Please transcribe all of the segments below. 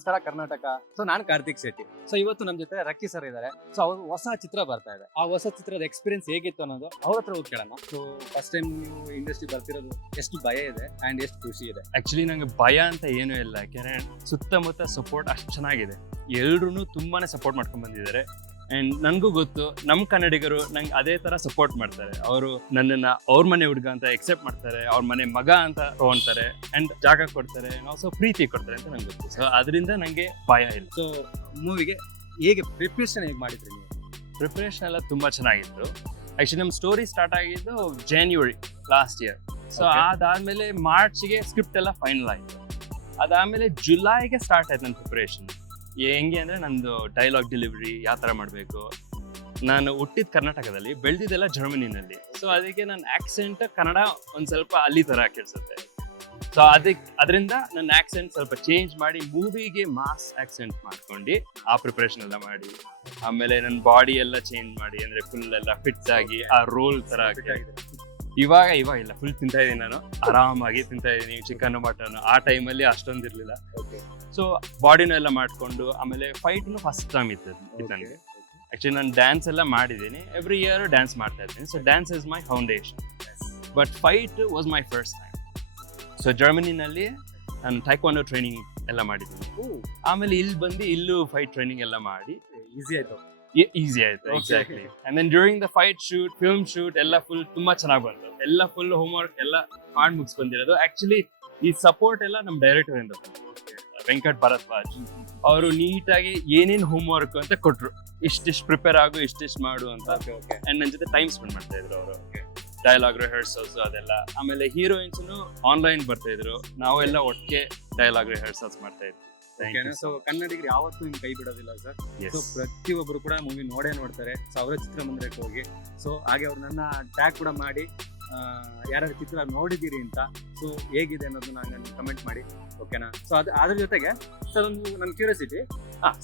ನಮಸ್ಕಾರ ಕರ್ನಾಟಕ. ಸೊ ನಾನು ಕಾರ್ತಿಕ್ ಶೆಟ್ಟಿ. ಸೊ ಇವತ್ತು ನಮ್ಮ ಜೊತೆ ರಕ್ಕಿ ಸರ್ ಇದ್ದಾರೆ. ಸೊ ಅವ್ರು ಹೊಸ ಚಿತ್ರ ಬರ್ತಾ ಇದೆ. ಆ ಹೊಸ ಚಿತ್ರದ ಎಕ್ಸ್ಪೀರಿಯನ್ಸ್ ಹೇಗಿತ್ತು ಅನ್ನೋದು ಅವ್ರ ಹತ್ರ ಹೋಗಿ ಕೇಳೋಣ. ಸೊ ಫಸ್ಟ್ ಟೈಮ್ ನೀವು ಇಂಡಸ್ಟ್ರಿ ಬರ್ತಿರೋದು ಎಷ್ಟು ಭಯ ಇದೆ ಅಂಡ್ ಎಷ್ಟು ಖುಷಿ ಇದೆ? ಆಕ್ಚುಲಿ ನಂಗೆ ಭಯ ಅಂತ ಏನೂ ಇಲ್ಲ, ಯಾಕೆಂದ್ರೆ ಸುತ್ತಮುತ್ತ ಸಪೋರ್ಟ್ ಅಷ್ಟು ಚೆನ್ನಾಗಿದೆ. ಎಲ್ರು ತುಂಬಾನೇ ಸಪೋರ್ಟ್ ಮಾಡ್ಕೊಂಡ್ ಬಂದಿದ್ದಾರೆ. ಅಂಡ್ ನನಗೂ ಗೊತ್ತು ನಮ್ಮ ಕನ್ನಡಿಗರು ನಂಗೆ ಅದೇ ತರ ಸಪೋರ್ಟ್ ಮಾಡ್ತಾರೆ. ಅವರು ನನ್ನನ್ನ ಅವ್ರ ಮನೆ ಹುಡುಗ ಅಂತ ಎಕ್ಸೆಪ್ಟ್ ಮಾಡ್ತಾರೆ, ಅವ್ರ ಮನೆ ಮಗ ಅಂತ ತಗೊಂತಾರೆ, ಅಂಡ್ ಜಾಗ ಕೊಡ್ತಾರೆ, ನಾವು ಪ್ರೀತಿ ಕೊಡ್ತಾರೆ ಅಂತ ನಂಗೆ ಗೊತ್ತು. ಸೊ ಅದರಿಂದ ನಂಗೆ ಭಯ ಇಲ್ಲ. ಸೊ ಮೂವಿಗೆ ಹೇಗೆ ಪ್ರಿಪ್ರೇಷನ್ ಹೇಗೆ ಮಾಡಿದ್ರಿ ನೀವು? ಪ್ರಿಪರೇಷನ್ ಎಲ್ಲ ತುಂಬಾ ಚೆನ್ನಾಗಿತ್ತು. ಆಕ್ಚುಲಿ ನಮ್ಮ ಸ್ಟೋರಿ ಸ್ಟಾರ್ಟ್ ಆಗಿದ್ದು ಜಾನ್ಯುವರಿ ಲಾಸ್ಟ್ ಇಯರ್. ಸೊ ಅದಾದ್ಮೇಲೆ ಮಾರ್ಚ್ಗೆ ಸ್ಕ್ರಿಪ್ಟ್ ಎಲ್ಲ ಫೈನಲ್ ಆಯ್ತು. ಅದಾದ್ಮೇಲೆ ಜುಲೈಗೆ ಸ್ಟಾರ್ಟ್ ಆಯ್ತು ನನ್ನ ಪ್ರಿಪರೇಷನ್. ಹೆಂಗೆ ಅಂದ್ರೆ ನಂದು ಡೈಲಾಗ್ ಡೆಲಿವರಿ ಯಾವ ತರ ಮಾಡಬೇಕು. ನಾನು ಹುಟ್ಟಿದ ಕರ್ನಾಟಕದಲ್ಲಿ, ಬೆಳೆದಿದ್ದೆಲ್ಲ ಜರ್ಮನಿನಲ್ಲಿ. ಸೊ ಅದಕ್ಕೆ ನನ್ನ ಆಕ್ಸೆಂಟ್ ಕನ್ನಡ ಒಂದ್ ಸ್ವಲ್ಪ ಅಲ್ಲಿ ತರ ಕೇಳಿಸುತ್ತೆ. ಸೊ ಅದರಿಂದ ನನ್ನ ಆಕ್ಸೆಂಟ್ ಸ್ವಲ್ಪ ಚೇಂಜ್ ಮಾಡಿ ಮೂವಿಗೆ ಮಾಸ್ ಆಕ್ಸೆಂಟ್ ಮಾಡ್ಕೊಂಡು ಆ ಪ್ರಿಪರೇಷನ್ ಎಲ್ಲ ಮಾಡಿ, ಆಮೇಲೆ ನನ್ನ ಬಾಡಿ ಎಲ್ಲ ಚೇಂಜ್ ಮಾಡಿ, ಅಂದ್ರೆ ಫುಲ್ ಎಲ್ಲ ಫಿಟ್ಸ್ ಆಗಿ ಆ ರೋಲ್ ತರ ಇವಾಗ ಇಲ್ಲ, ಫುಲ್ ತಿಂತಾ ಇದೀನಿ. ನಾನು ಆರಾಮಾಗಿ ತಿಂತಾ ಇದೀನಿ ಚಿಕನ್ ಮಟನ್. ಆ ಟೈಮಲ್ಲಿ ಅಷ್ಟೊಂದು ಇರ್ಲಿಲ್ಲ. ಸೊ ಬಾಡಿನೂ ಎಲ್ಲ ಮಾಡ್ಕೊಂಡು, ಆಮೇಲೆ ಫೈಟ್ನು ಫಸ್ಟ್ ಟೈಮ್ ಇತ್ತು ನನಗೆ. ಆಕ್ಚುಲಿ ನಾನು ಡ್ಯಾನ್ಸ್ ಎಲ್ಲ ಮಾಡಿದ್ದೀನಿ, ಎವ್ರಿ ಇಯರ್ ಡ್ಯಾನ್ಸ್ ಮಾಡ್ತಾ ಇದ್ದೀನಿ. So dance is my foundation, but fight was my first time. So ಜರ್ಮನಿನಲ್ಲಿ ನಾನು ಟೈಕ್ವಾಂಡೋ ಟ್ರೈನಿಂಗ್ ಎಲ್ಲ ಮಾಡಿದ್ದೀನಿ. ಆಮೇಲೆ ಇಲ್ಲಿ ಬಂದು ಇಲ್ಲೂ ಫೈಟ್ ಟ್ರೈನಿಂಗ್ ಎಲ್ಲ ಮಾಡಿ ಈಸಿ ಆಯ್ತು. ಈಸಿ ಆಯ್ತು, exactly. And then during the fight shoot, film shoot ಎಲ್ಲ ಫುಲ್ ತುಂಬಾ ಚೆನ್ನಾಗಿ ಬಂತು. ಎಲ್ಲ ಫುಲ್ ಹೋಮ್ ವರ್ಕ್ ಎಲ್ಲ ಮಾಡಿ ಮುಗಿಸ್ ಬಂದಿರೋದು. ಆಕ್ಚುಲಿ ಈ ಸಪೋರ್ಟ್ ಎಲ್ಲ ನಮ್ಮ ಡೈರೆಕ್ಟರ್ ಇಂದ, ವೆಂಕಟ್ ಭರದ್ವಾಜ್ ಅವರು ನೀಟಾಗಿ ಏನೇನ್ ಹೋಮ್ ವರ್ಕ್ ಅಂತ ಕೊಟ್ರು. ಇಷ್ಟಿಷ್ಟು ಪ್ರಿಪೇರ್ ಆಗು, ಇಷ್ಟಿಷ್ಟು ಮಾಡು ಅಂತ. ಅಂಡ್ ನನ್ನ ಜೊತೆ ಟೈಮ್ ಸ್ಪೆಂಡ್ ಮಾಡ್ತಾ ಇದ್ರು ಅವರು. ಡೈಲಾಗ್ ರಿಹರ್ಸಲ್ಸ್ ಅದೆಲ್ಲ. ಆಮೇಲೆ ಹೀರೋಯಿನ್ಸ್ ಆನ್ಲೈನ್ ಬರ್ತಾ ಇದ್ರು, ನಾವೆಲ್ಲ ಒಟ್ಟಿಗೆ ಡೈಲಾಗ್ ರಿಹರ್ಸಲ್ಸ್ ಮಾಡ್ತಾ ಇದ್ವಿ. ಸೊ ಕನ್ನಡಿಗರು ಯಾವತ್ತೂ ಹಿಂಗ್ ಕೈ ಬಿಡೋದಿಲ್ಲ ಸರ್. ಸೊ ಪ್ರತಿಯೊಬ್ಬರು ಕೂಡ ಮೂವಿ ನೋಡ್ತಾರೆ. ಸೊ ಅವರ ಚಿತ್ರಮಂದಿರಕ್ಕೆ ಹೋಗಿ, ಸೊ ಹಾಗೆ ಅವ್ರು ನನ್ನ ಟ್ಯಾಗ್ ಕೂಡ ಮಾಡಿ ಯಾರ್ಯಾರು ಚಿತ್ರ ನೋಡಿದ್ದೀರಿ ಅಂತ, ಸೊ ಹೇಗಿದೆ ಅನ್ನೋದು ನಾನು ಕಮೆಂಟ್ ಮಾಡಿ, ಓಕೆನಾ? ಸೊ ಅದ್ರ ಜೊತೆಗೆ ಸರ್ ಒಂದು ನನ್ನ ಕ್ಯೂರಿಯಾಸಿಟಿ,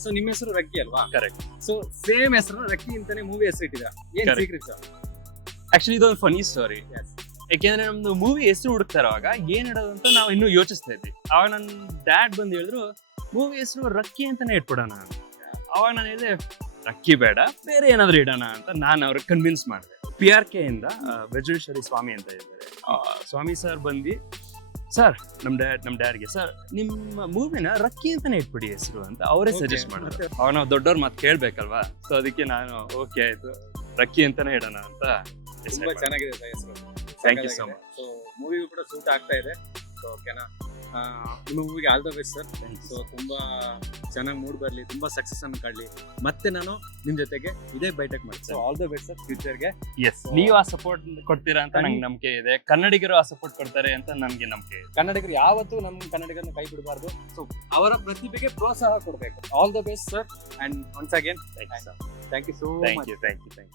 ಸೊ ನಿಮ್ಮ ಹೆಸರು ರಕ್ಕಿ ಅಲ್ವಾ? ಕರೆಕ್ಟ್. ಸೊ ಸೇಮ್ ಹೆಸರು ರಕ್ಕಿ ಅಂತಾನೆ ಮೂವಿ ಹೆಸರು ಇಟ್ಟಿದ್ದೀರಾ, ಏನ್ ಸೀಕ್ರೆಟ್ ಸರ್? ಆಕ್ಚುಲಿ ಇದೊಂದು ಫನಿ ಸ್ಟೋರಿ. ಯಾಕೆಂದ್ರೆ ನಮ್ದು ಮೂವಿ ಹೆಸರು ಹುಡುಕ್ತಾ ಇರುವಾಗ ಏನ್ ಇಡೋದು ಅಂತ ನಾವು ಇನ್ನೂ ಯೋಚಿಸ್ತಾ ಇದ್ವಿ. ಅವಾಗ ನನ್ನ ಡ್ಯಾಡ್ ಬಂದು ಹೇಳಿದ್ರು, ಮೂವಿ ಹೆಸರು ರಕ್ಕಿ ಅಂತಾನೆ ಇಟ್ಬಿಡೋಣ. ಅವಾಗ ನಾನು ಹೇಳಿದೆ, ರಕ್ಕಿ ಬೇಡ, ಬೇರೆ ಏನಾದ್ರು ಇಡೋಣ ಅಂತ ನಾನು ಅವ್ರಿಗೆ ಕನ್ವಿನ್ಸ್ ಮಾಡಿದೆ. PRK ಇಂದ ವಜ್ರೇಶ್ವರಿ ಸ್ವಾಮಿ ಅಂತ ಇದ್ದಾರೆ. ಸ್ವಾಮಿ ಸರ್ ಬಂದು, ಸರ್ ನಮ್ಮ ಡ್ಯಾಡ್ಗೆ, ಸರ್ ನಿಮ್ಮ ಮೂವಿನ ರಕ್ಕಿ ಅಂತಾನೆ ಇಟ್ಬಿಡಿ ಹೆಸರು ಅಂತ ಅವರೇ ಸಜೆಸ್ಟ್ ಮಾಡಿದ್ರು. ಅವಾಗ ನಾವು ದೊಡ್ಡವ್ರ ಮಾತು ಕೇಳ್ಬೇಕಲ್ವಾ? ಸೊ ಅದಕ್ಕೆ ನಾನು ಓಕೆ ಆಯ್ತು, ರಕ್ಕಿ ಅಂತಾನೆ ಇಡೋಣ ಅಂತ. ತುಂಬಾ ಚೆನ್ನಾಗಿದೆ ಹೆಸರು. Thank you so much. So ಮೂವಿಗೂ ಕೂಡ ಸೂಟ್ ಆಗ್ತಾ ಇದೆ. ಸೊ ಓಕೆನಾ, ನಿಮ್ಮ ಮೂವಿಗೆ all the best sir. So ತುಂಬಾ ಚೆನ್ನಾಗಿ ಮೂಡ್ ಬರಲಿ, ತುಂಬಾ ಸಕ್ಸಸ್ ಅನ್ನು ಕಾಡ್ಲಿ. ಮತ್ತೆ ನಾನು ನಿಮ್ ಜೊತೆಗೆ ಇದೇ ಬೈಟೆಕ್ ಮಾಡ್ತೀನಿ. So all the best sir ಫ್ಯೂಚರ್ಗೆ. ಎಸ್, ನೀವು ಆ ಸಪೋರ್ಟ್ ಕೊಡ್ತೀರಾ ಅಂತ ನಂಗೆ ನಂಬಿಕೆ ಇದೆ. ಕನ್ನಡಿಗರು ಆ ಸಪೋರ್ಟ್ ಕೊಡ್ತಾರೆ ಅಂತ ನನ್ಗೆ ನಂಬಿಕೆ ಇದೆ. ಕನ್ನಡಿಗರು ಯಾವತ್ತೂ ನಮ್ಮ ಕನ್ನಡಿಗರನ್ನ ಕೈ ಬಿಡಬಾರ್ದು. ಸೊ ಅವರ ಪ್ರತಿಭೆಗೆ ಪ್ರೋತ್ಸಾಹ ಕೊಡಬೇಕು. All the best sir. And once again thank you so much. Thank you.